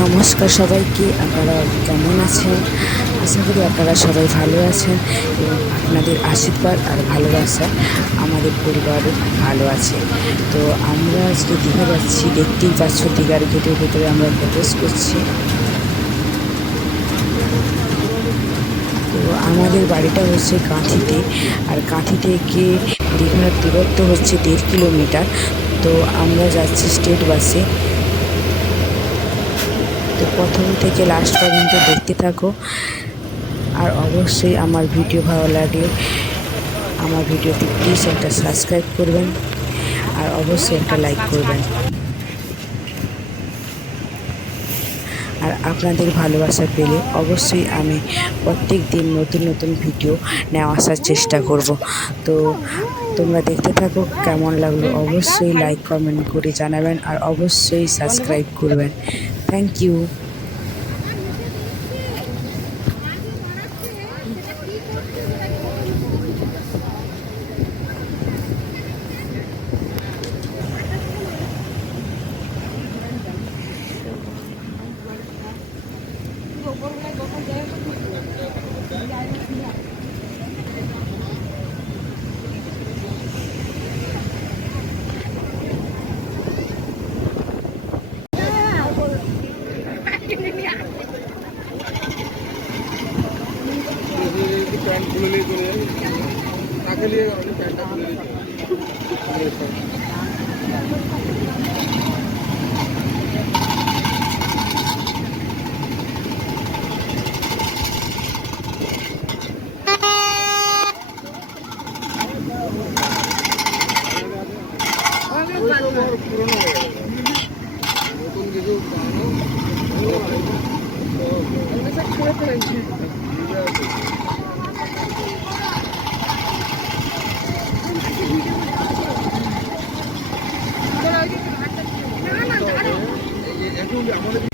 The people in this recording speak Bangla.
নমস্কার সবাইকে। আপনারা কেমন আছেন? আশা করি আপনারা সবাই ভালো আছেন এবং আপনাদের আশীর্বাদ আর ভালোবাসায় আমাদের পরিবারও ভালো আছে। তো আমরা আজকে দীঘা যাচ্ছি, দেখতেই পাচ্ছ দীঘার গেটের ভেতরে আমরা প্রবেশ করছি। তো আমাদের বাড়িটা হচ্ছে কাঁথিতে, আর কাঁথি থেকে দীঘার দূরত্ব হচ্ছে 1.5 কিলোমিটার। তো আমরা যাচ্ছি স্টেট বাসে। তো প্রথম থেকে লাস্ট পর্যন্ত দেখতে থাকো, আর অবশ্যই আমার ভিডিও ভালো লাগলে আমার ভিডিওতে প্লিজ একটা সাবস্ক্রাইব করবেন আর অবশ্যই একটা লাইক করবেন। আর আপনাদের ভালোবাসা পেলে অবশ্যই আমি প্রত্যেক দিন নতুন নতুন ভিডিও নিয়ে আসার চেষ্টা করব। তো তোমরা দেখতে থাকো, কেমন লাগলো অবশ্যই লাইক কমেন্ট করে জানাবেন আর অবশ্যই সাবস্ক্রাইব করবেন। Thank you. প্যান্ট খুলে নিয়ে চলে যাবে, তাকে নিয়ে গেল প্যান্টটা খুলে নিয়ে পুরোনো হয়ে গেছে, নতুন কিছু ছুঁড়ে ফেলেছি। আমাদের